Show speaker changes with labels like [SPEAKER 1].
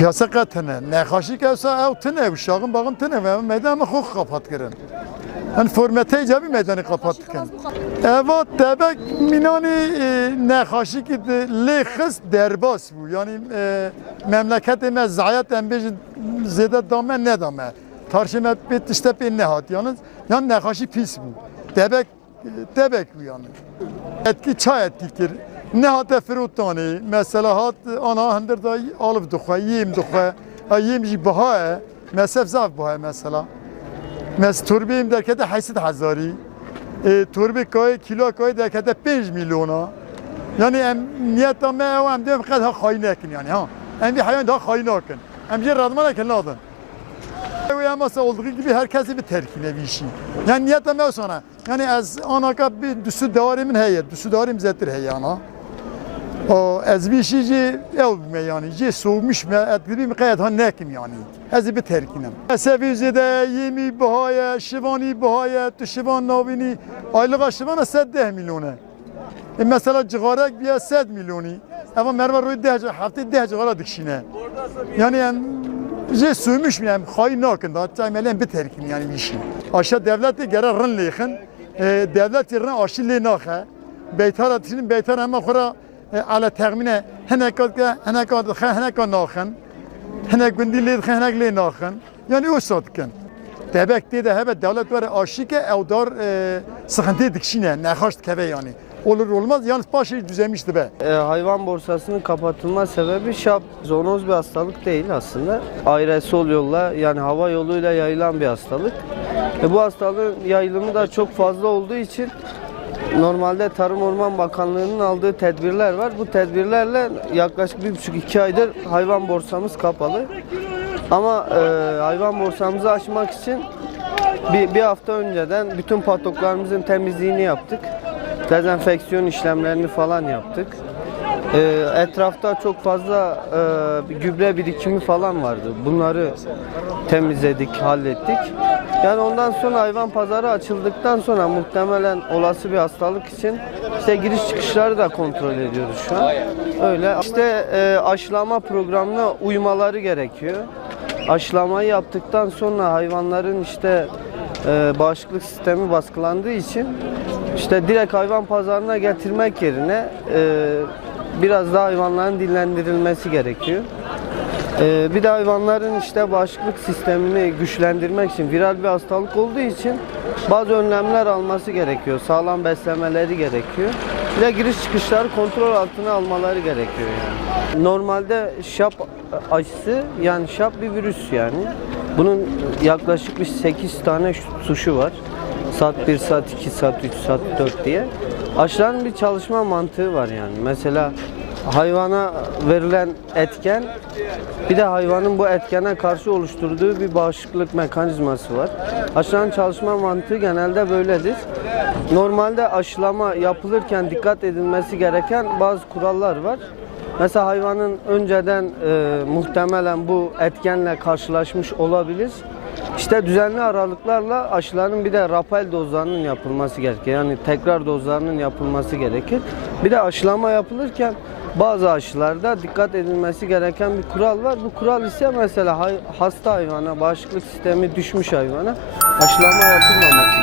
[SPEAKER 1] Piyasa katına. Ne kaşık evsa ev tine. Uşağın bağın tine. Ve meydanı hukuk kapat girin. Yani formete icabı meydanı kapat girin. Evet debek minani e, ne kaşık idi. Lehis derbas bu. Yani e, memleketime zayet embej zede dame ne dame. Tarşime bit işte bir ne hat. Yani, yani ne kaşık pis bu. Debek debek bu yani. Etki çay etkidir. Ne hat firutani. Mesela hat ana hendir da alıp duha, yiyim duha. Yiyim ji baha. Mesef zaf baha mesela. Mes turbim derkete haysit hazari. E, turbi koy kilo koy derkete 5 milyona. Yani em niyet ama ev em de fakat ha kaynakin yani ha. Em bir hayvan daha kaynakin. Em bir radman ekin ladın. Ev yamasa olduğu gibi herkesi bir terkine bir işi. Yani niyet ama sana. Yani az anaka bir düsü devarimin heye, düsü devarim zettir heye ana. O ez bir şey ji ev me yani ji soğumuş me etli bir kayet han nekim yani. Ez bir terkinem. Sevizi de yemi bahaya, şivani bahaya, tu şivan navini aylığa şivana 10 milyona. E mesela cigarek biya 100 milyoni. Ama merve roy deh hafta deh cigara dikşine. Yani em ji soğumuş mu yani hain nakın da hatta melen bir terkin yani bir şey. Aşağı devleti gere rın leyxin. E, devlet yerine aşı le naxe. Beytar atışının beytar ama khura على تخمینه هنک که هنک خ هنک ناخن هنک گندی لید خ هنک لی ناخن یعنی او صد کن تبک دیده هبه devlet var aşı ki evdar e, sıkıntı dikşine ne haşt keve yani. Olur olmaz yalnız başı düzemişti be.
[SPEAKER 2] E, hayvan borsasının kapatılma sebebi şap zoonoz bir hastalık değil aslında. Aerosol yolla yani hava yoluyla yayılan bir hastalık. E, bu hastalığın yayılımı da çok fazla olduğu için normalde Tarım Orman Bakanlığı'nın aldığı tedbirler var. Bu tedbirlerle yaklaşık bir buçuk iki aydır hayvan borsamız kapalı. Ama e, hayvan borsamızı açmak için bir, bir hafta önceden bütün patoklarımızın temizliğini yaptık. Dezenfeksiyon işlemlerini falan yaptık. Ee, etrafta çok fazla e, gübre birikimi falan vardı. Bunları temizledik, hallettik. Yani ondan sonra hayvan pazarı açıldıktan sonra muhtemelen olası bir hastalık için işte giriş çıkışları da kontrol ediyoruz şu an. Öyle. İşte e, aşılama programına uymaları gerekiyor. Aşılamayı yaptıktan sonra hayvanların işte e, bağışıklık sistemi baskılandığı için işte direkt hayvan pazarına getirmek yerine e, biraz daha hayvanların dinlendirilmesi gerekiyor. E, bir de hayvanların işte bağışıklık sistemini güçlendirmek için viral bir hastalık olduğu için bazı önlemler alması gerekiyor. Sağlam beslemeleri gerekiyor. Bir de giriş çıkışları kontrol altına almaları gerekiyor yani. Normalde şap aşısı yani şap bir virüs yani. Bunun yaklaşık bir 8 tane suşu var. Saat 1, saat 2, saat 3, saat 4 diye. Aşıların bir çalışma mantığı var yani. Mesela hayvana verilen etken bir de hayvanın bu etkene karşı oluşturduğu bir bağışıklık mekanizması var. Aşıların çalışma mantığı genelde böyledir. Normalde aşılama yapılırken dikkat edilmesi gereken bazı kurallar var. Mesela hayvanın önceden e, muhtemelen bu etkenle karşılaşmış olabilir. İşte düzenli aralıklarla aşıların bir de rapel dozlarının yapılması gerekir. Yani tekrar dozlarının yapılması gerekir. Bir de aşılama yapılırken bazı aşılarda dikkat edilmesi gereken bir kural var. Bu kural ise mesela hasta hayvana, bağışıklık sistemi düşmüş hayvana aşılama yapılmaması